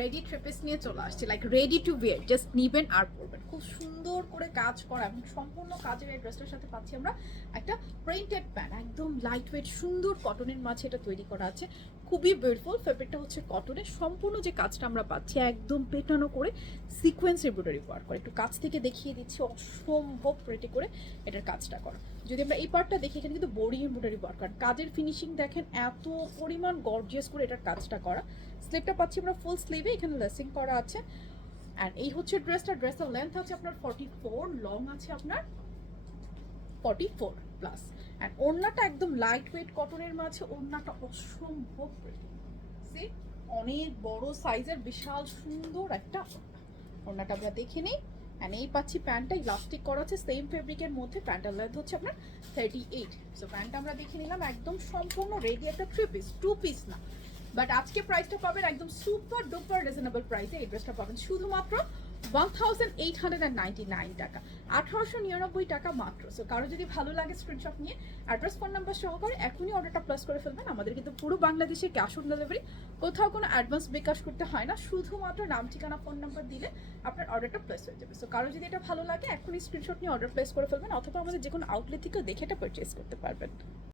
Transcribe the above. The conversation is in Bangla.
রেডি থ্রি পিস নিয়ে চলে আসছি, like ready to wire, just নিবেন আর পরবেন। খুব সুন্দর করে কাজ করা এবং সম্পূর্ণ কাজের এই ড্রেসটার সাথে পাচ্ছি আমরা একটা প্রিন্টেড প্যান্ট, একদম লাইট ওয়েট সুন্দর কটনের মাঝে এটা তৈরি করা আছে। খুবই বিউটিফুল, ফেব্রিকটা হচ্ছে কটনের। সম্পূর্ণ যে কাজটা আমরা পাচ্ছি একদম পেটানো করে সিকোয়েন্স এমব্রয়ডারি ওয়ার্ক করে। একটু কাছ থেকে দেখিয়ে দিচ্ছি, অসম্ভব প্রেটে করে এটার কাজটা করা। যদি আমরা এই পার্টটা দেখি, এখানে কিন্তু বডি এমব্রয়ডারি ওয়ার্ক করা, কাজের ফিনিশিং দেখেন এত পরিমাণ গর্জিয়াস করে এটার কাজটা করা। স্লিভটা পাচ্ছি আমরা ফুল স্লিভে, এখানে লেসিং করা আছে। অ্যান্ড এই হচ্ছে ড্রেসটার লেন্থ আছে আপনার 44, লং আছে আপনার 44 প্লাস। অ্যান্ড ওড়নাটা একদম লাইট ওয়েট কটনের মাঝে, ওড়নাটা অসম্ভব সে অনেক বড় সাইজের বিশাল সুন্দর একটা ওড়নাটা আমরা দেখে নিই। অ্যান্ড এই পাচ্ছি প্যান্টটা ইলাস্টিক করা আছে সেম ফেব্রিকের মধ্যে, প্যান্টার লেন্থ হচ্ছে আপনার 38। সো প্যান্টটা আমরা দেখে নিলাম, একদম সম্পূর্ণ রেডি একটা থ্রি পিস, টু পিস না। বাট আজকে প্রাইসটা পাবেন একদম সুপার ডুপার রিজনেবল প্রাইসে। এই ড্রেসটা পাবেন শুধুমাত্র 1899 টাকা, 1899 টাকা মাত্র। সো কারো যদি ভালো লাগে স্ক্রিনশট নিয়ে অ্যাড্রেস ফোন নাম্বার সহকারে এখনই অর্ডারটা প্লেস করে ফেলবেন। আমাদের কিন্তু পুরো বাংলাদেশে ক্যাশ অন ডেলিভারি, কোথাও কোনো অ্যাডভান্স বিকাশ করতে হয় না, শুধুমাত্র নাম ঠিকানা ফোন নাম্বার দিলে আপনার অর্ডারটা প্লেস হয়ে যাবে। সো কারো যদি এটা ভালো লাগে এখনই স্ক্রিনশট নিয়ে অর্ডার প্লেস করে ফেলবেন, অথবা আমাদের যে কোনো আউটলেট থেকেও দেখে এটা পারচেস করতে পারবেন।